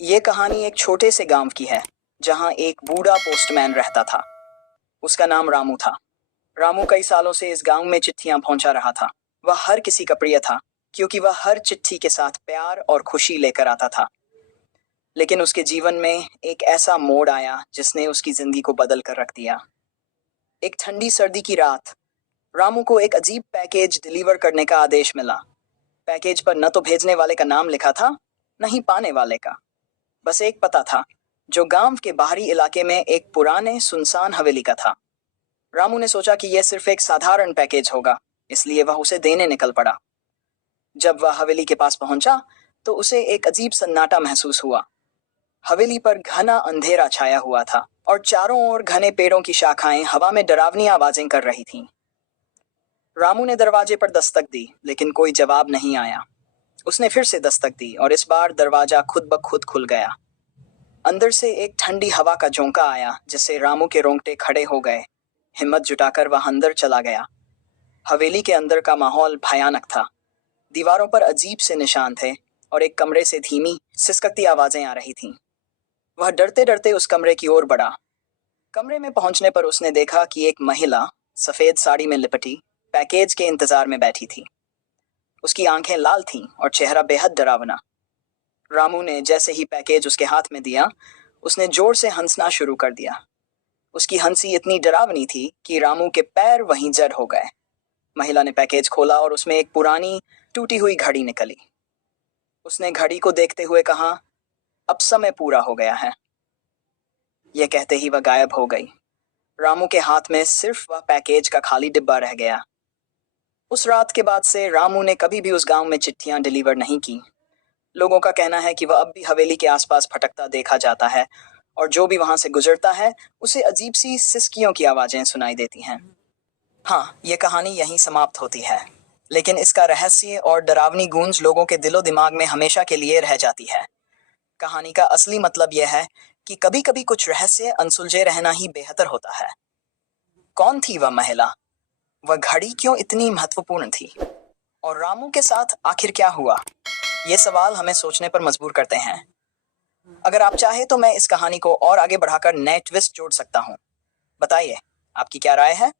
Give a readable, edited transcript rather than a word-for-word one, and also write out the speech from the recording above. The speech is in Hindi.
ये कहानी एक छोटे से गांव की है जहां एक बूढ़ा पोस्टमैन रहता था। उसका नाम रामू था। रामू कई सालों से इस गांव में चिट्ठियां पहुंचा रहा था। वह हर किसी का प्रिय था क्योंकि वह हर चिट्ठी के साथ प्यार और खुशी लेकर आता था। लेकिन उसके जीवन में एक ऐसा मोड़ आया जिसने उसकी जिंदगी को बदल कर रख दिया। एक ठंडी सर्दी की रात रामू को एक अजीब पैकेज डिलीवर करने का आदेश मिला। पैकेज पर न तो भेजने वाले का नाम लिखा था, न ही पाने वाले का। बस एक पता था जो गांव के बाहरी इलाके में एक पुराने सुनसान हवेली का था। रामू ने सोचा कि यह सिर्फ एक साधारण पैकेज होगा, इसलिए वह उसे देने निकल पड़ा। जब वह हवेली के पास पहुंचा तो उसे एक अजीब सन्नाटा महसूस हुआ। हवेली पर घना अंधेरा छाया हुआ था और चारों ओर घने पेड़ों की शाखाएं हवा में डरावनी आवाजें कर रही थीं। रामू ने दरवाजे पर दस्तक दी, लेकिन कोई जवाब नहीं आया। उसने फिर से दस्तक दी और इस बार दरवाजा खुद ब खुद खुल गया। अंदर से एक ठंडी हवा का झोंका आया जिससे रामू के रोंगटे खड़े हो गए। हिम्मत जुटाकर वह अंदर चला गया। हवेली के अंदर का माहौल भयानक था। दीवारों पर अजीब से निशान थे और एक कमरे से धीमी सिसकती आवाजें आ रही थीं। वह डरते डरते उस कमरे की ओर बढ़ा। कमरे में पहुंचने पर उसने देखा कि एक महिला सफेद साड़ी में लिपटी पैकेज के इंतजार में बैठी थी। उसकी आंखें लाल थीं और चेहरा बेहद डरावना। रामू ने जैसे ही पैकेज उसके हाथ में दिया, उसने जोर से हंसना शुरू कर दिया। उसकी हंसी इतनी डरावनी थी कि रामू के पैर वहीं जड़ हो गए। महिला ने पैकेज खोला और उसमें एक पुरानी टूटी हुई घड़ी निकली। उसने घड़ी को देखते हुए कहा, अब समय पूरा हो गया है। यह कहते ही वह गायब हो गई। रामू के हाथ में सिर्फ वह पैकेज का खाली डिब्बा रह गया। उस रात के बाद से रामू ने कभी भी उस गांव में चिट्ठियां डिलीवर नहीं की। लोगों का कहना है कि वह अब भी हवेली के आसपास भटकता देखा जाता है और जो भी वहां से गुजरता है उसे अजीब सी सिसकियों की आवाजें सुनाई देती हैं। हाँ, ये कहानी यहीं समाप्त होती है, लेकिन इसका रहस्य और डरावनी गूंज लोगों के दिलो दिमाग में हमेशा के लिए रह जाती है। कहानी का असली मतलब यह है कि कभी कभी कुछ रहस्य अनसुलझे रहना ही बेहतर होता है। कौन थी वह महिला? वह घड़ी क्यों इतनी महत्वपूर्ण थी? और रामू के साथ आखिर क्या हुआ? ये सवाल हमें सोचने पर मजबूर करते हैं। अगर आप चाहे तो मैं इस कहानी को और आगे बढ़ाकर नए ट्विस्ट जोड़ सकता हूँ। बताइए, आपकी क्या राय है?